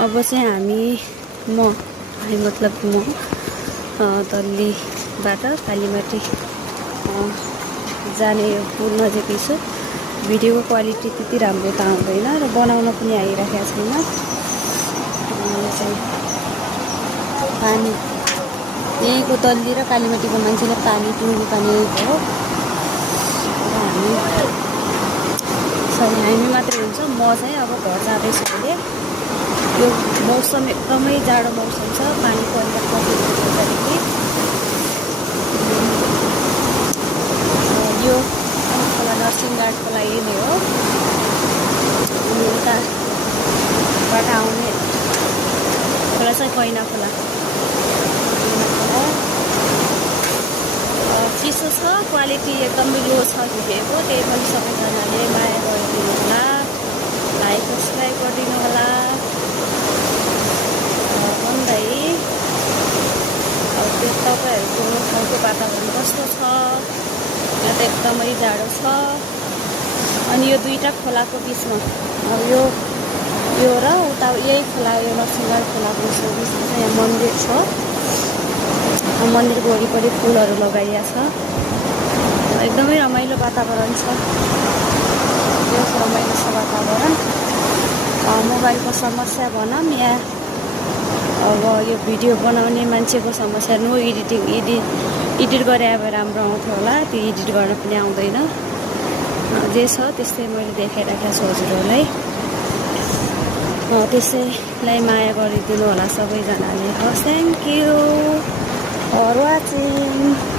अब चाहिँ हामी मतलब म तल्लीबाट कालीमाटी जाने पुल नजिकै छु। भिडियोको क्वालिटी त्यति राम्रो त आउँदैन र बनाउन पनि आइरहेको छैन। पानी यहीँको तल्ली र कालीमाटीको मान्छेले पानी टुङ्गी पानी हो। हामी मात्रै हुन्छ। म चाहिँ अब घर जाँदैछु अहिले। यो मौसम एकदमै जाडो मौसम छ। पानी परिरहेको यो खोला नरसिंहघाटको लागि नै हो। उताबाट आउने खोला चाहिँ कैना खोला। चिसो छ, क्वालिटी एकदमै लो छ भिडियोको। त्यही पनि सबैजनाले माया गरिदिनु होला, लाइक सब्सक्राइब गरिदिनु होला भन्दै। अब त्यो तपाईँहरूको ठाउँको वातावरण कस्तो छ? यहाँ त एकदमै जाडो छ। अनि यो दुईवटा खोलाको बिचमा यो र उता यही खोला, यो नरसिंहघाट खोलाको बिचमा चाहिँ यहाँ मन्दिर छ। मन्दिरको वरिपरि फुलहरू लगाइएको छ। एकदमै रमाइलो वातावरण छ। यो रमाइलो छ वातावरण। मोबाइलको समस्या भनौँ या अब यो भिडियो बनाउने मान्छेको समस्या, नो एडिटिङ। एडिट गरे अब राम्रो आउँथ्यो होला, त्यो एडिट गर्न पनि आउँदैन। जे छ त्यस्तै मैले देखाइराखेको छु हजुरहरूलाई। त्यसैलाई माया गरिदिनु होला सबैजनाले। हस्, थ्याङ्क यू फर वाचिङ।